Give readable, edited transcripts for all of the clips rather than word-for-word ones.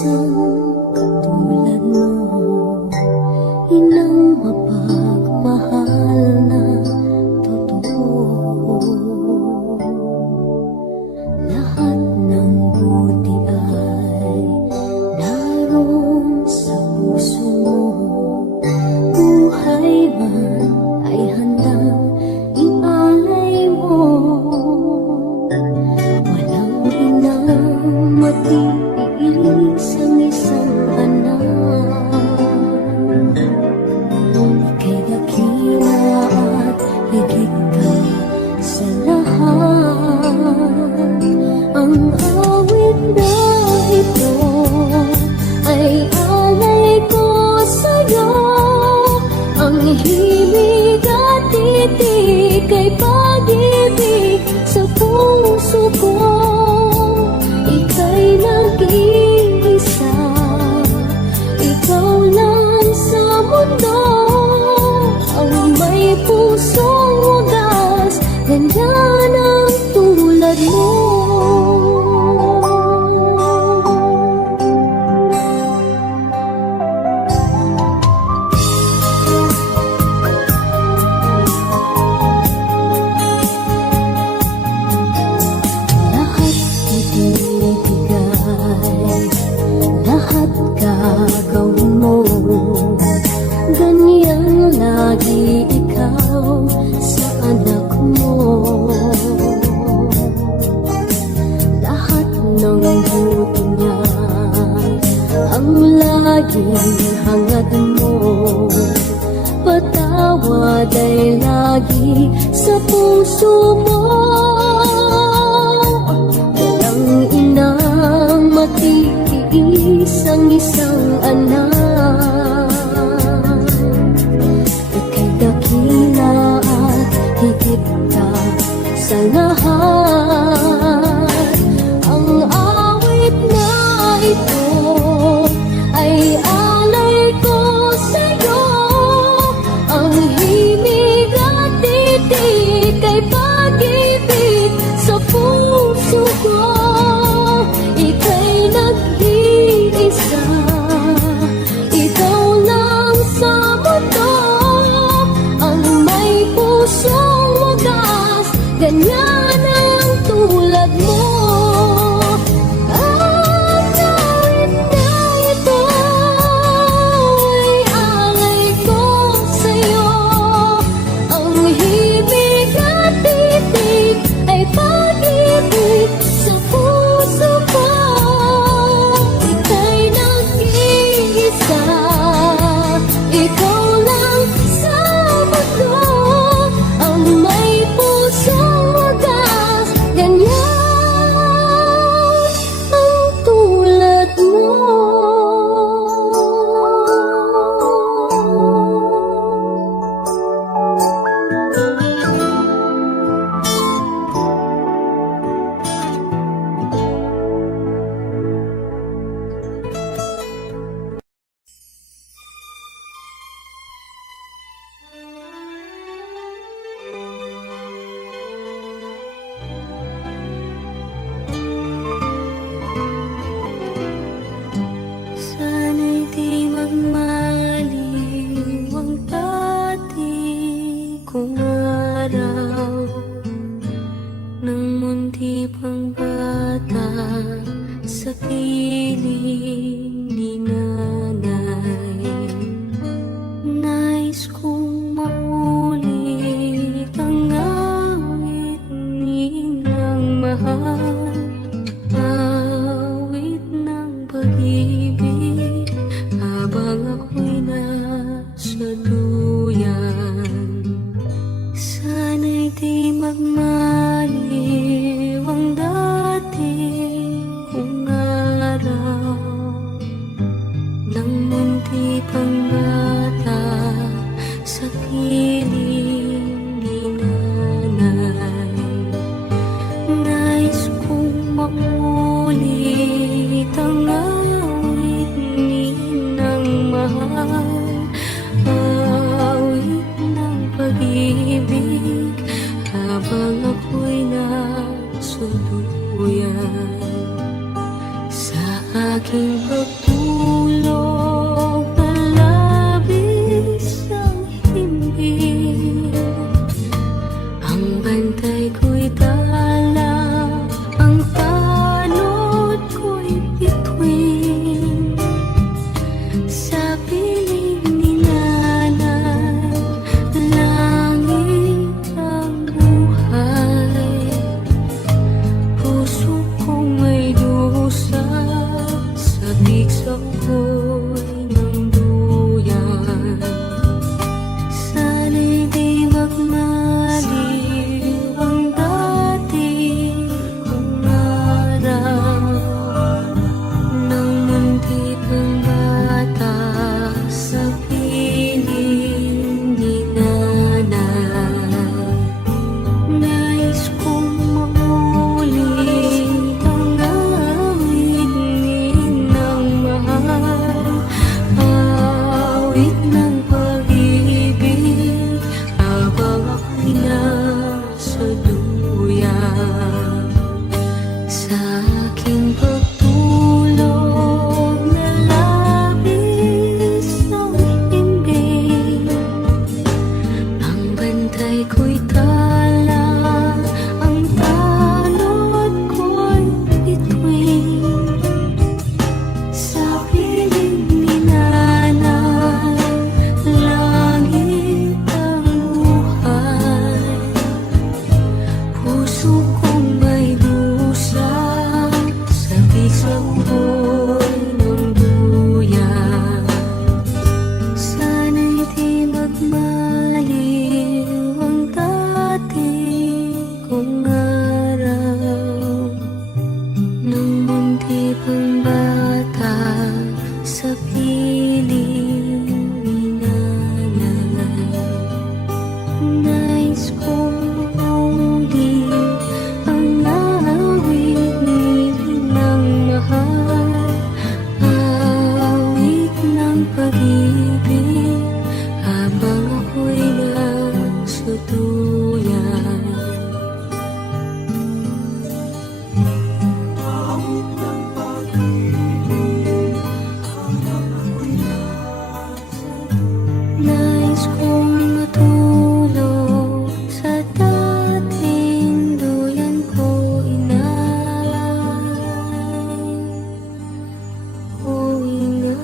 isang katulad mo, inang mapagmahal na totoo. Lahat ng buti ay naroon sa puso mo. Buhay man ay handang ialay mo. Walang inang matiilis ang isang anak. Ika'y dakila at higit ka sa lahat. Ang awit na ito ay alay ko sa'yo. Ang himig at titig ay pag-ibig sa puso ko. Ika'y nag-iisa, ikaw lang sa mundo. Ang may pusong wagas, ganyan ang tulad mo. Lahat ibibigay, lahat gagawin mo. Ganyan lagi ikaw sa anak mo. Lahat ng buti niya ang laging hangad mo. Patawad ay lagi sa puso mo. Walang inang matiis ang isang anak. Ika'y dakila at higit ka sa lahat. Ang awit na ito ay alay ko sa'yo. Ang himig at titig ay pag-ibig sa puso ko. Ika'y nag-iisa, ikaw lang sa mundo. Ang may pusong wagas, ganyan ang tulad mo. Ang awit na ito ay alay ko sa'yo. Ang himig at titig ay pag-ibig sa puso ko. Ika'y nag-iisa, ikaw lang sa mundo. Ang may pusong wagas, ganyan ang tulad mo. Sana'y di magmaliw ang dati kong araw, nang mundi pang bata sa piling ni nanay. Nais kong maulit ang awit nilang mahal, awit ng pag-ibig habang ako'y nasa duyan. Sana'y di magmaliw ang dati kong araw, nang mundi pang bata sa piling ni nanay. Nais kong maulit ang awit pagtulog na labis ang himbing. Ang bantay ko'y dala, ang tanod ko'y bituin. Sa piling ni nanay, langit ang buhay. Puso kong may dusa, sabik sa apoy ng duyan. Sana'y di magmaliw ang dati kong araw, nang mundi pang bata sa piling ni nanay. Nais kong maulit ang awit ni ng mahal, awit ng pag-ibig, habang ako'y nasa duyan. Sa aking pagtulog na labis ang himbing, ang bantay ko'y tala, ang tanod ko'y bituin. Sa piling ni nanay, langit ang buhay. Puso kong may dusa, sabik sa apoy ng duyan. Sana'y di magmaliw ang dati kong araw, nang mundi pang bata sa piling ni nanay. Nais kong maulit ang awit ni ng mahal, awit ng pag-ibig, habang ako'y nasa duyan. Nais kong matulog sa dating duyan ko, inay. O inay.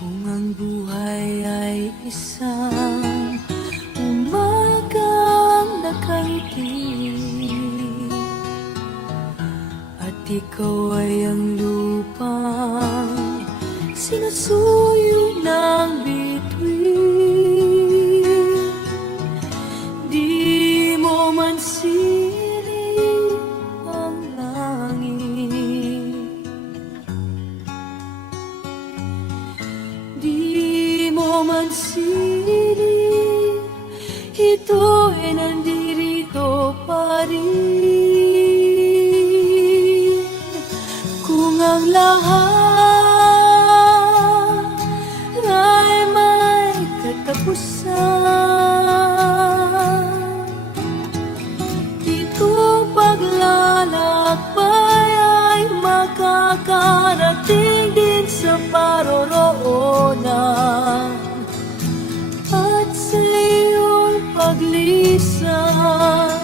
Kung ang buhay ay isang umagang nakangiti, at ikaw ay ang lupang sinusuyo ng bituin, di mo man siling ang langit, di mo man siling, ito ay nandirito pa rin. Kung ang lahat ay may katapusan, ito paglalakbay ay makakarating din sa paroroonan. At sa iyong paglisan,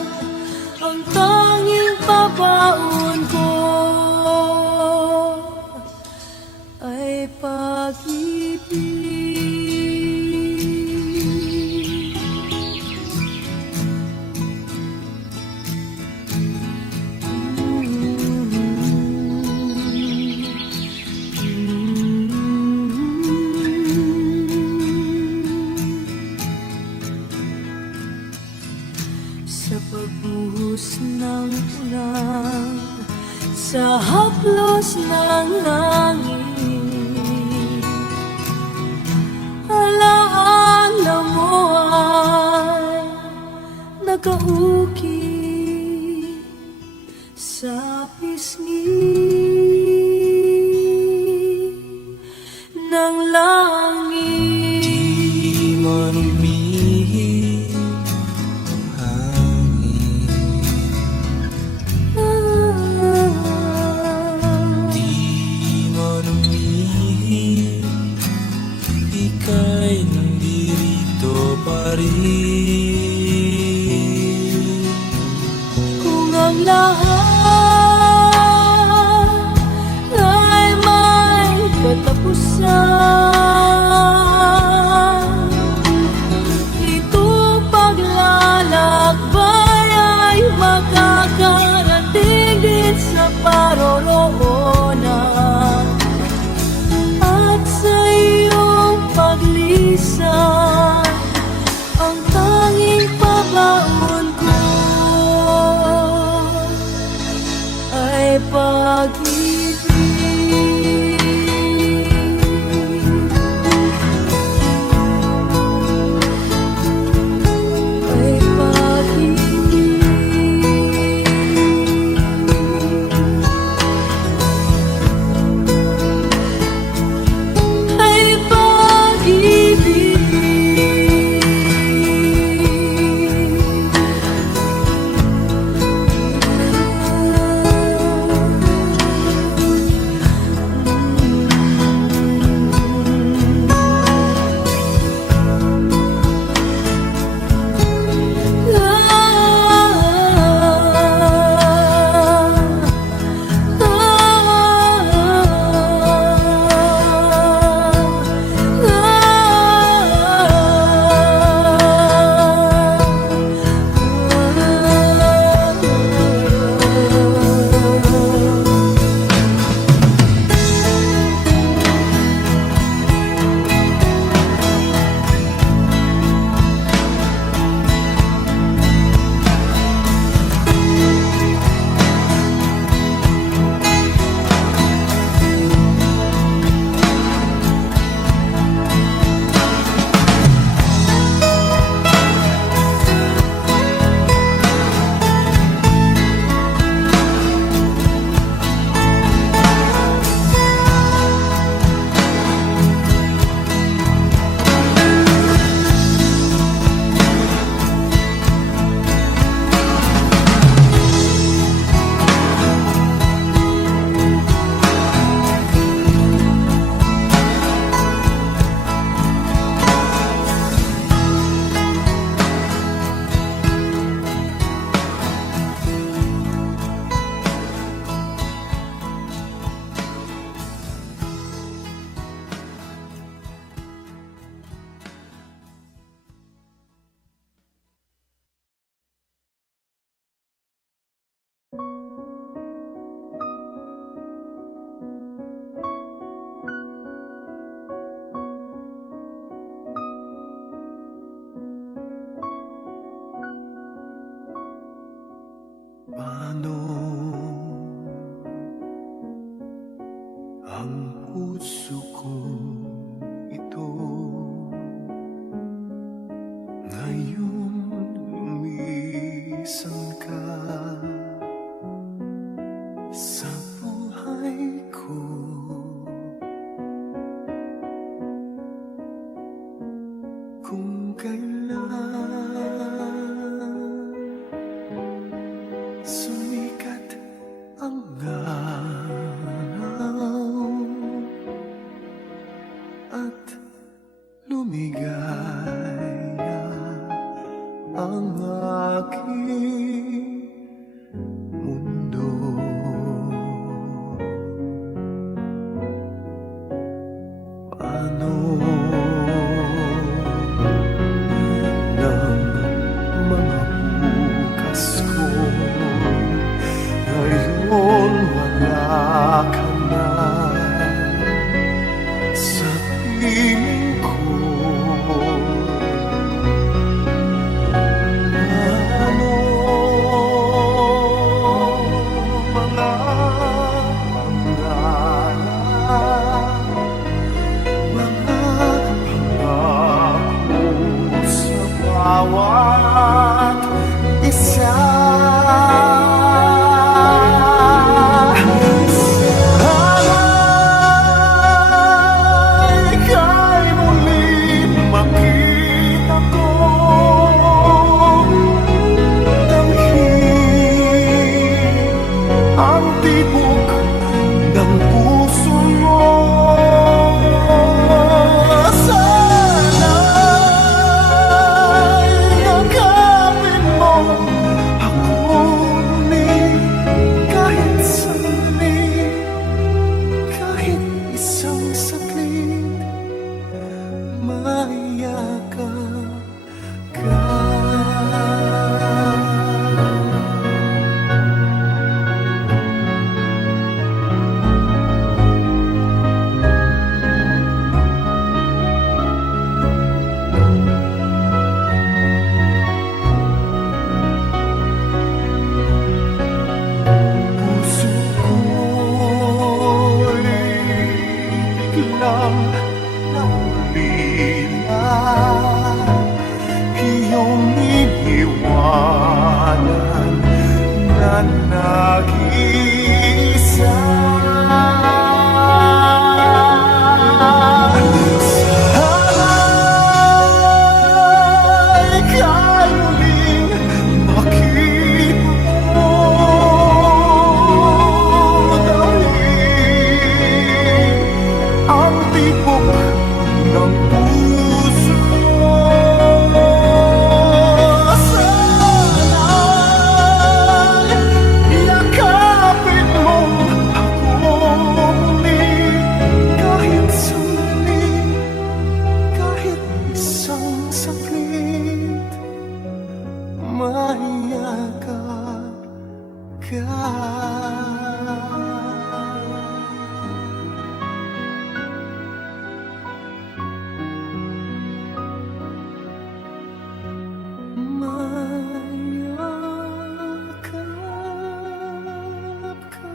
ang tanging papaon ko ay pag-ibig. unang sa haplos ng langit. Alaala mo ay nakauki sa pisngi ng langit. Di man umihip ang hangin, di man umihip, ika'y nandirito pa rin. Kung ang lahat ay may katapusan, itong paglalakbay ay makakarating din sa paroroonan. At sa iyong paglisan, ang tanging pabaon ko ay pag-ibig. Ay pag-ibig. Ay pag-ibig. Paano ang puso ko ito ngayon lumisan ka sa buhay ko? Kung kailan sumikat ang araw at lumigaya ang aking mundo, paano ng mga bukas ko tibok ng puso mo. Sana'y yakapin mo ako ni kahit sandali, kahit isang saglit, mayakap ka. Puso ko'y biglang naulila, iyong iniwanan na nag-iisa. Sana'y kailing makita mo dahil ang tibok ng puso mo. Sana'y yakapin mo ako muli kahit sandali, kahit isang saglit, mayakap ka. Mayakap ka.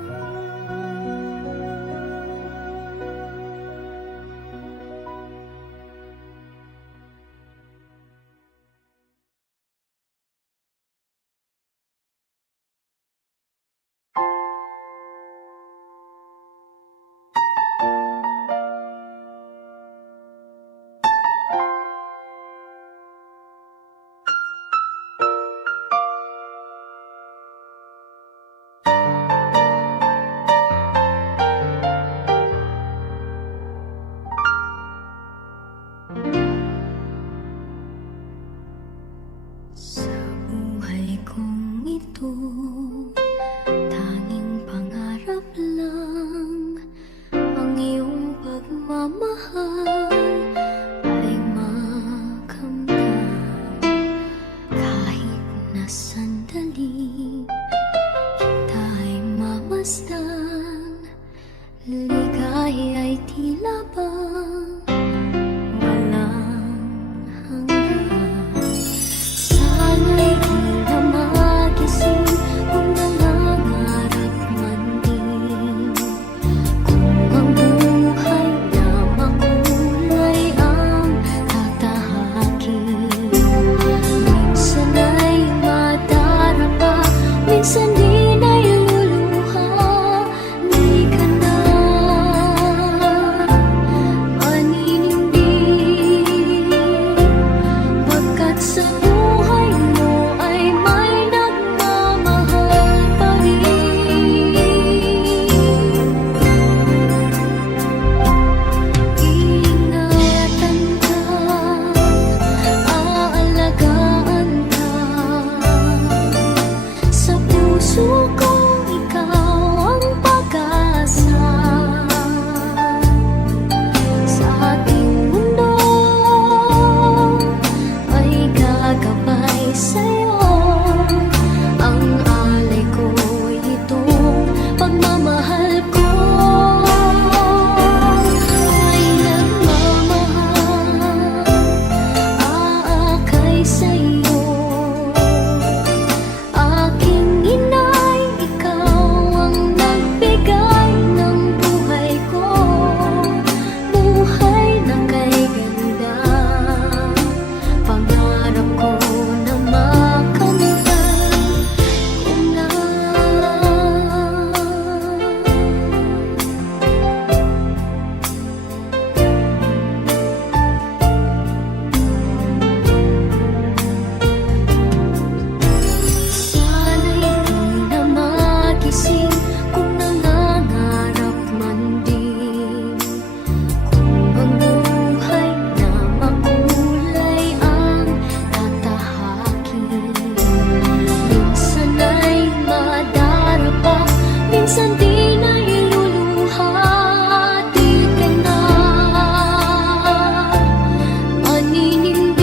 minsan di na iluluhati ka na. Maninindig,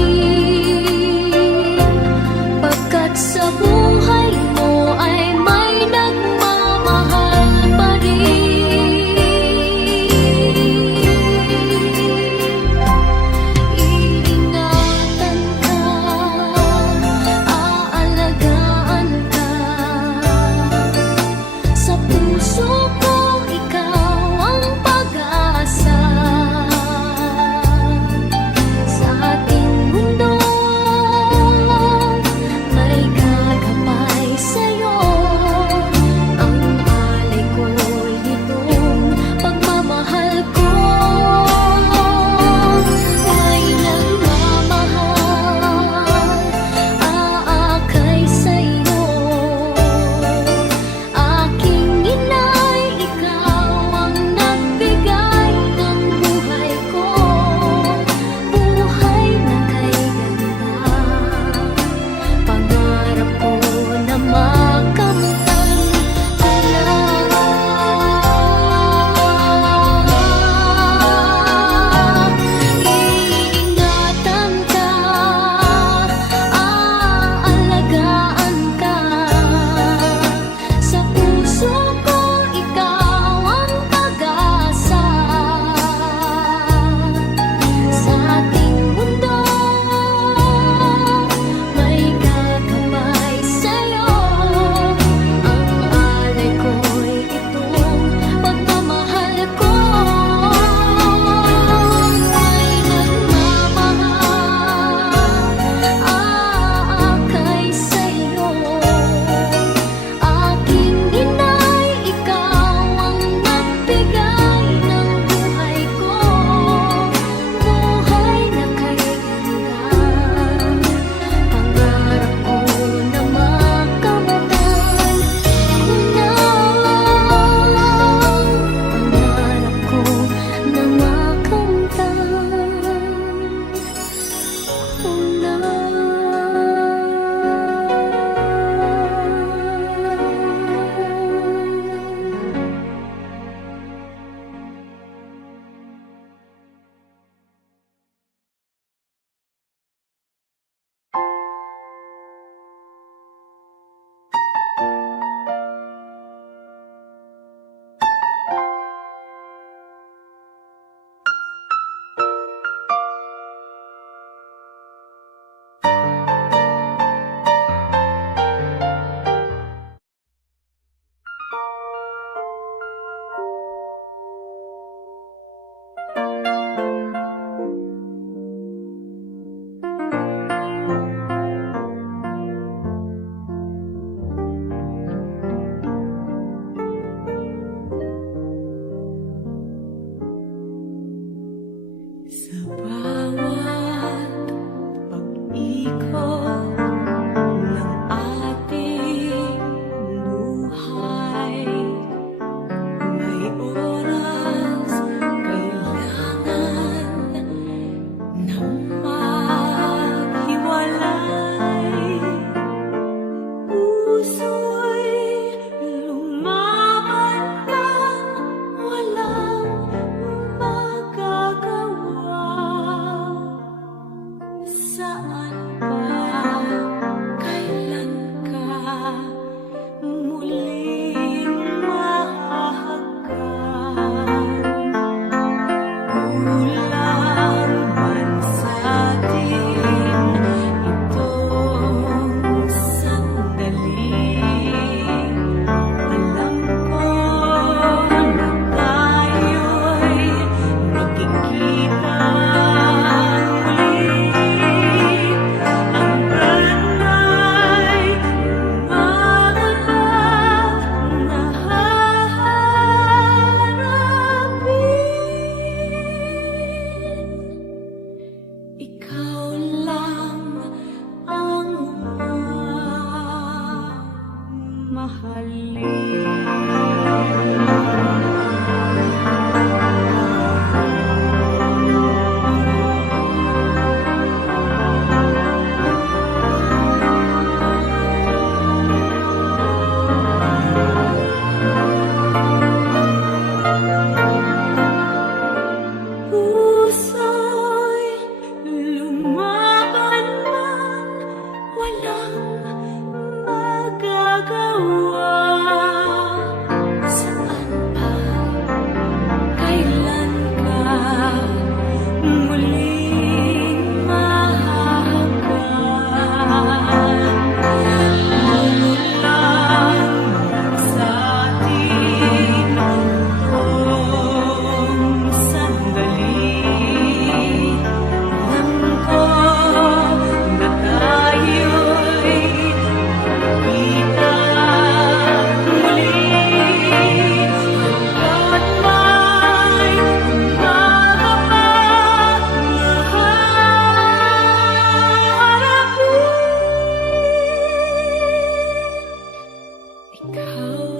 pagkat sa buhay mo ay may nagmamahal pa rin. Iingatan ka, aalagaan ka. Sa puso ko ikaw ang pag-asa. Sa ating mundo may gagabay sa'yo. Ang alay ko'y itong pagmamahal ko. May nagmamahal, aakay sa'yo. Aking inay, ikaw ang nagbigay ng buhay ko. Buhay na kay ganda. Pangarap ko na makamtan ka na. Iingatan ka, aalagaan ka. Sa puso ko ikaw ang pag-asa. Sa ating mundo may gagabay sa'yo. Ang alay ko'y itong pagmamahal ko. May nagmamahal, aakay sa'yo. Aking inay, ikaw ang nagbigay ng buhay ko. Buhay na kay ganda. Pangarap ko na makamtan ka na. Pangarap ko na makamtan ko na. Sa bawat pag-ikot ng ating buhay, may oras kailangan na maghiwalay. Puso'y lumaban ng walang magagawa. Saan pa, kailan ka muling mahahagkan? Kulang man sa'tin itong sandali. Alam ko na tayo'y magkikita muli. Ang pranay umagalpak na haharapin. Ikaw lang ang mamahalin.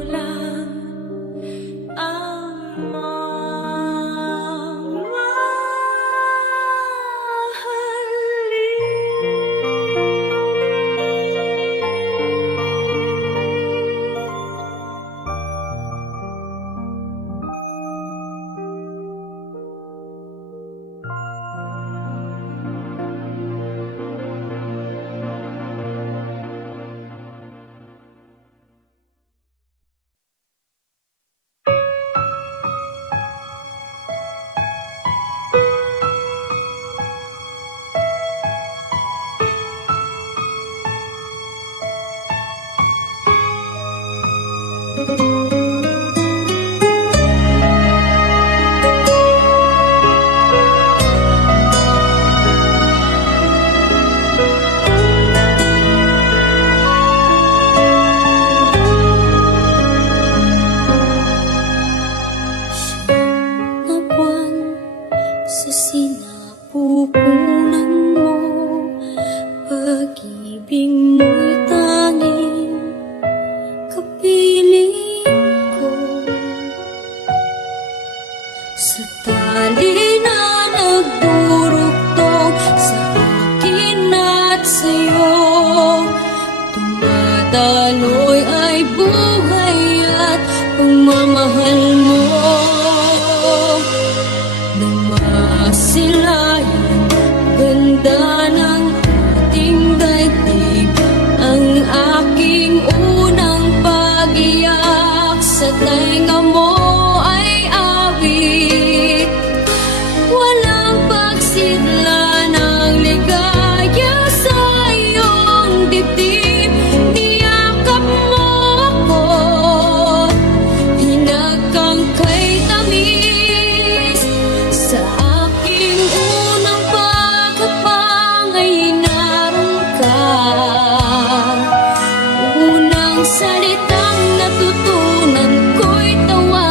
lang ang na buwan sa sinapupunan mo, pag-ibig mo'y tanging kapiling ko. Sa tali na nagdurugtong sa akin at sa'yo, tumataloy ay buhay at pagmamahal mo. Nang masilayan ganda ng ating daigdig, ang aking unang pag-iyak sa tainga mo ay awit. Walang pagsidla ng ligaya sa iyong dibdib. Niyakap mo ako, hinagkang kay tamis. Sa aking unang pagkapang ay naroon ka. Unang salitang natutunan ko'y tawa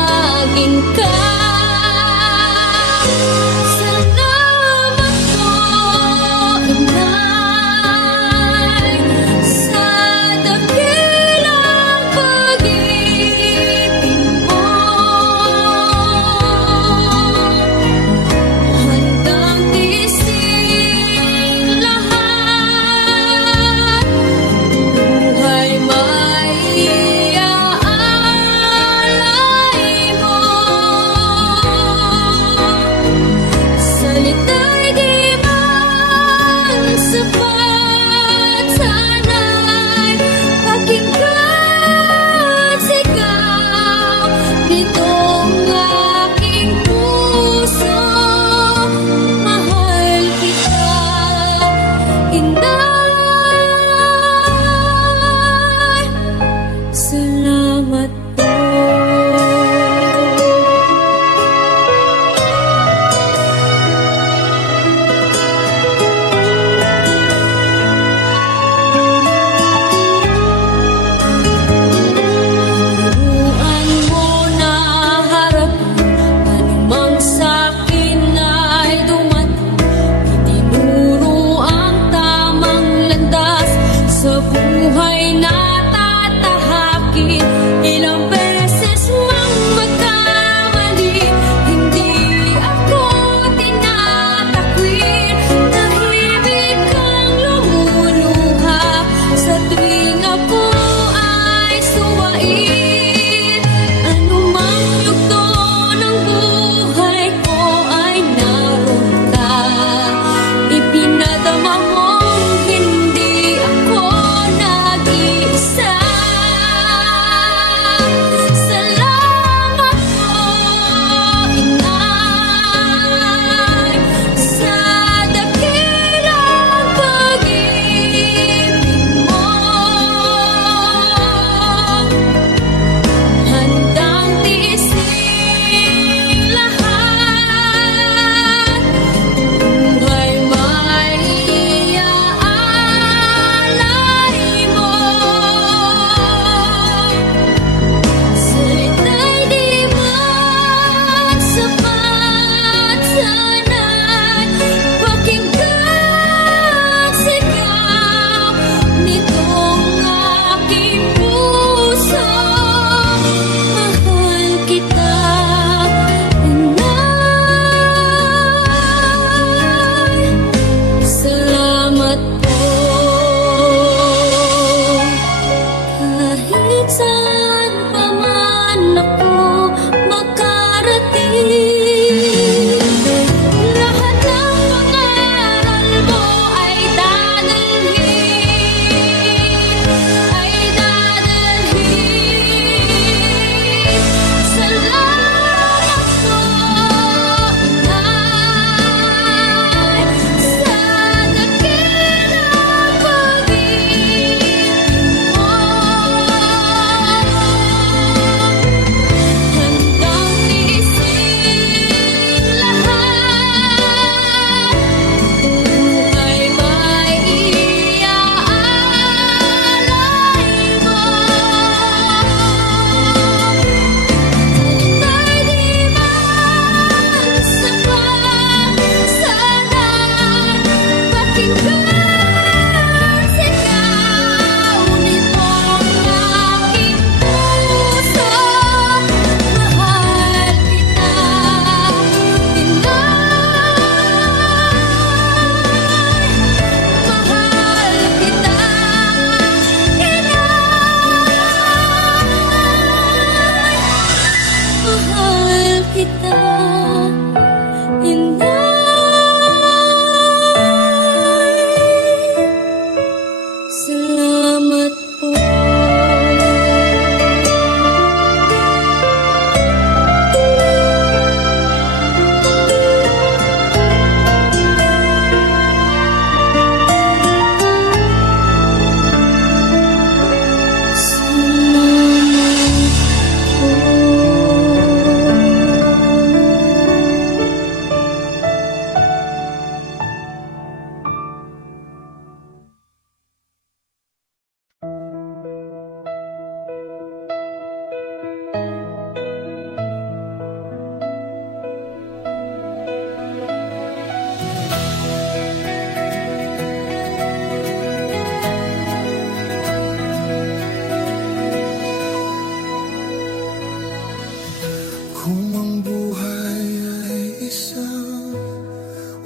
Kung ang buhay ay isang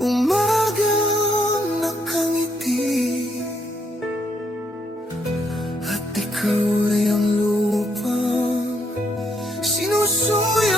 umagang nakangiti at ikaw ay ang lupang sinusuyo